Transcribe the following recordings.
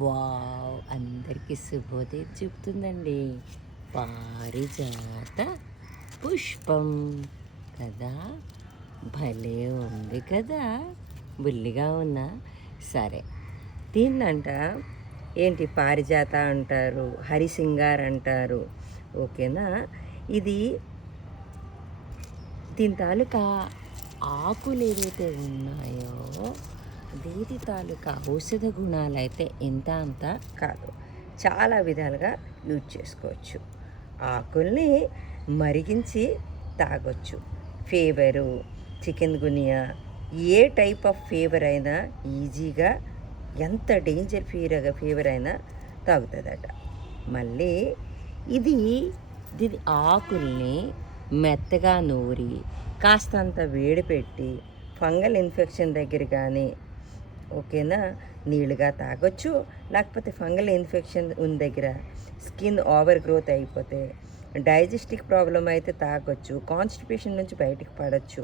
Wow! అందరికీ శుభోదయం చెప్తుందండి. పారిజాత పుష్పం కదా! భలే ఉంది కదా! బుల్లిగా ఉన్నా సరే. దీన్నంట ఏంటి పారిజాత అంటారు, హరిసింగార్ అంటారు. ఓకేనా? ఇది దీని తాలూకా ఆకులు ఏవైతే ఉన్నాయో వీటి తాలూకా ఔషధ గుణాలైతే ఇంత అంత కాదు, చాలా విధాలుగా యూజ్ చేసుకోవచ్చు. ఆకుల్ని మరిగించి తాగొచ్చు. ఫీవరు, చికెన్ గునియా, ఏ టైప్ ఆఫ్ ఫీవర్ అయినా ఈజీగా, ఎంత డేంజర్ ఫీవర్ అయినా తాగుతుందట. మళ్ళీ దీని ఆకుల్ని మెత్తగా నూరి కాస్తంత వేడి పెట్టి ఫంగల్ ఇన్ఫెక్షన్ దగ్గర కానీ ఓకేనా నీళ్ళుగా తాగొచ్చు. లేకపోతే ఫంగల్ ఇన్ఫెక్షన్ ఉన్న దగ్గర స్కిన్ ఓవర్ గ్రోత్ అయిపోతే డైజెస్టిక్ ప్రాబ్లం అయితే తాగొచ్చు. కాన్స్టిపేషన్ నుంచి బయటికి పడవచ్చు.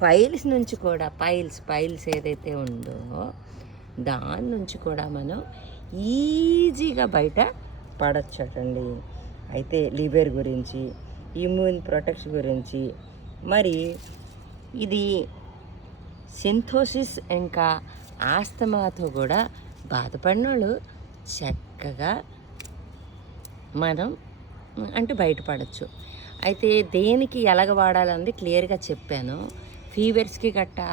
ఫైల్స్ నుంచి కూడా పైల్స్ ఏదైతే ఉందో దాని నుంచి కూడా మనం ఈజీగా బయట పడచ్చటండి. అయితే లివర్ గురించి, ఇమ్యూన్ ప్రొటెక్షన్ గురించి, మరి ఇది సింథోసిస్ ఇంకా ఆస్తమాతో కూడా బాధపడిన వాళ్ళు చక్కగా మనం బయటపడచ్చు. అయితే దేనికి ఎలాగ వాడాలన్నది క్లియర్గా చెప్పాను. ఫీవర్స్కి గట్టా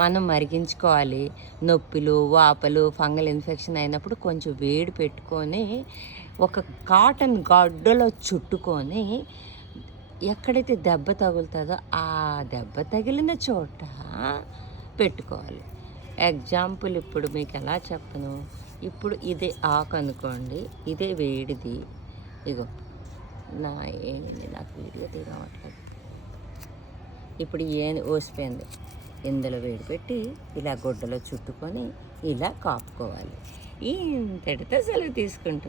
మనం మరిగించుకోవాలి. నొప్పులు, వాపలు, ఫంగల్ ఇన్ఫెక్షన్ అయినప్పుడు కొంచెం వేడి పెట్టుకొని ఒక కాటన్ గడ్డలో చుట్టుకొని ఎక్కడైతే దెబ్బ తగులుతుందో ఆ దెబ్బ తగిలిన చోట పెట్టుకోవాలి. ఎగ్జాంపుల్ ఇప్పుడు మీకు ఎలా చెప్పను, ఇప్పుడు ఇదే ఆకు అనుకోండి, ఇదే వేడిది. ఇగో నాకు వీడియో తీయట్లేదు. ఇప్పుడు ఓసిపోయింది. ఇందులో వేడి పెట్టి ఇలా గుడ్డలో చుట్టుకొని ఇలా కాపుకోవాలి. ఇంతటితో సెలవు తీసుకుంటున్నాను.